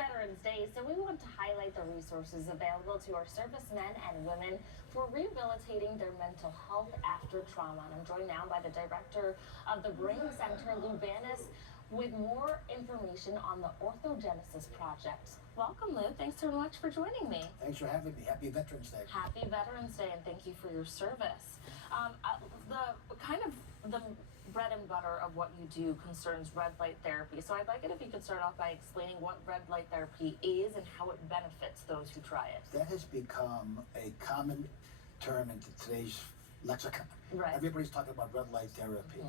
Veterans Day, so we want to highlight the resources available to our servicemen and women for rehabilitating their mental health after trauma. And I'm joined now by the director of the Brain Center, Lou Banas, with more information on the Orthogenesis Project. Welcome, Lou. Thanks so much for joining me. Thanks for having me. Happy Veterans Day. Happy Veterans Day, and thank you for your service. The bread and butter of what you do concerns red light therapy. So I'd like it if you could start off by explaining what red light therapy is and how it benefits those who try it. That has become a common term in today's lexicon. Right. Everybody's talking about red light therapy.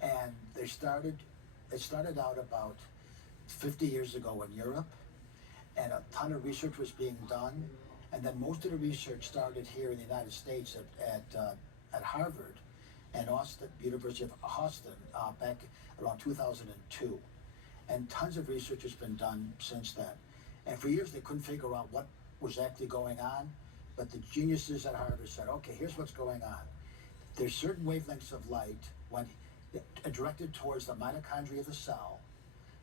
And it started out about 50 years ago in Europe, and a ton of research was being done. And then most of the research started here in the United States at Harvard and Austin, University of Austin, back around 2002. And tons of research has been done since then. And for years they couldn't figure out what was actually going on, but the geniuses at Harvard said, okay, here's what's going on. There's certain wavelengths of light when directed towards the mitochondria of the cell.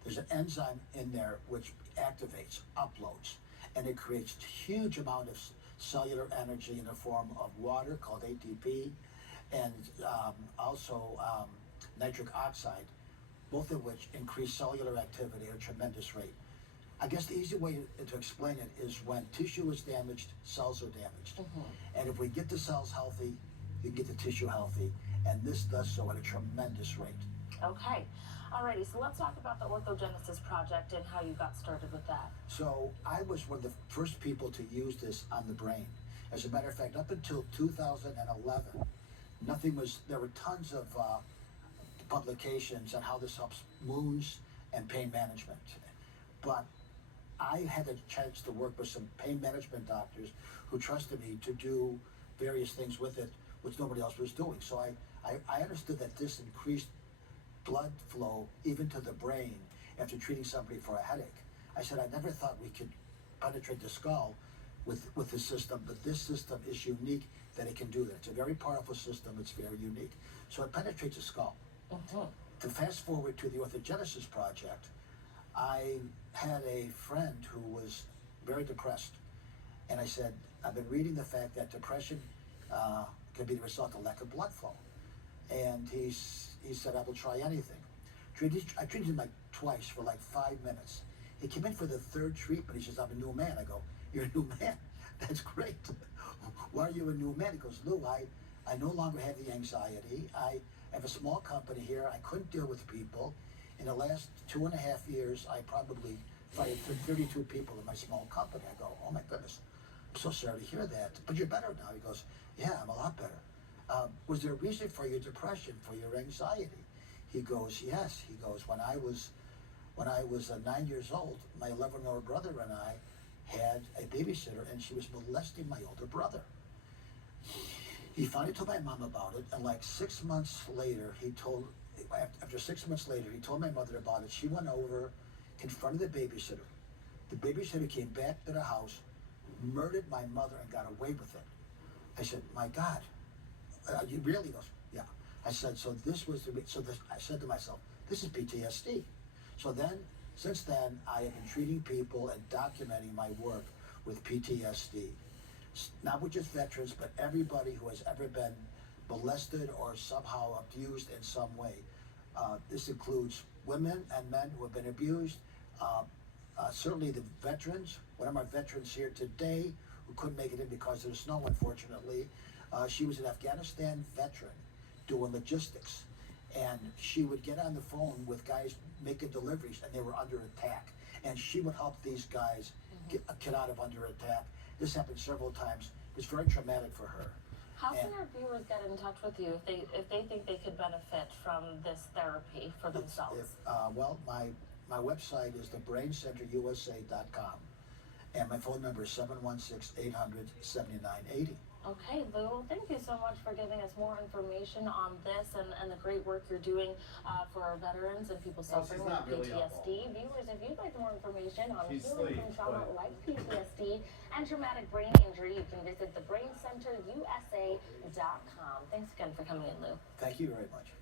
There's an enzyme in there which activates, uploads, and it creates huge amount of cellular energy in the form of water called ATP, and also nitric oxide, both of which increase cellular activity at a tremendous rate. I guess the easy way to explain it is when tissue is damaged, cells are damaged. And if we get the cells healthy, you get the tissue healthy, and this does so at a tremendous rate. Okay. Alrighty, so let's talk about the Orthogenesis Project and how you got started with that. So I was one of the first people to use this on the brain. As a matter of fact, up until 2011, there were tons of publications on how this helps wounds and pain management. But I had a chance to work with some pain management doctors who trusted me to do various things with it, which nobody else was doing. So I understood that this increased blood flow even to the brain after treating somebody for a headache. I said, I never thought we could penetrate the skull with this system, but this system is unique that it can do that. It's a very powerful system, it's very unique. So it penetrates the skull. To fast forward to the Orthogenesis Project, I had a friend who was very depressed. And I said, I've been reading the fact that depression can be the result of lack of blood flow. And he said, I will try anything. I treated him like twice for like 5 minutes. He came in for the third treatment. He says, I'm a new man. I go, you're a new man? That's great. Why are you a new man? He goes, Lou, I no longer have the anxiety. I have a small company here. I couldn't deal with people. In the last 2.5 years, I probably fired 32 people in my small company. I go, oh my goodness, I'm so sorry to hear that. But you're better now. He goes, yeah, I'm a lot better. Was there a reason for your depression, for your anxiety? He goes, yes. He goes, when I was 9 years old, my 11-year-old brother and I had a babysitter, and she was molesting my older brother. He finally told my mom about it, and like 6 months later, after 6 months later, he told my mother about it. She went over, confronted the babysitter. The babysitter came back to the house, murdered my mother, and got away with it. I said, my God. You really? Goes, yeah. I said, I said to myself, this is PTSD. So then, since then, I have been treating people and documenting my work with PTSD. Not with just veterans, but everybody who has ever been molested or somehow abused in some way. This includes women and men who have been abused. Certainly the veterans. One of our veterans here today who couldn't make it in because of the snow, unfortunately. She was an Afghanistan veteran doing logistics, and she would get on the phone with guys making deliveries, and they were under attack. And she would help these guys get out of under attack. This happened several times. It was very traumatic for her. How can our viewers get in touch with you if they think they could benefit from this therapy for themselves? Well, my website is thebraincenterusa.com, and my phone number is 716-800-7980. Okay, Lou, well, thank you so much for giving us more information on this and the great work you're doing for our veterans and people suffering with PTSD. Viewers, if you'd like more information on healing from trauma like PTSD and traumatic brain injury, you can visit thebraincenterusa.com. Thanks again for coming in, Lou. Thank you very much.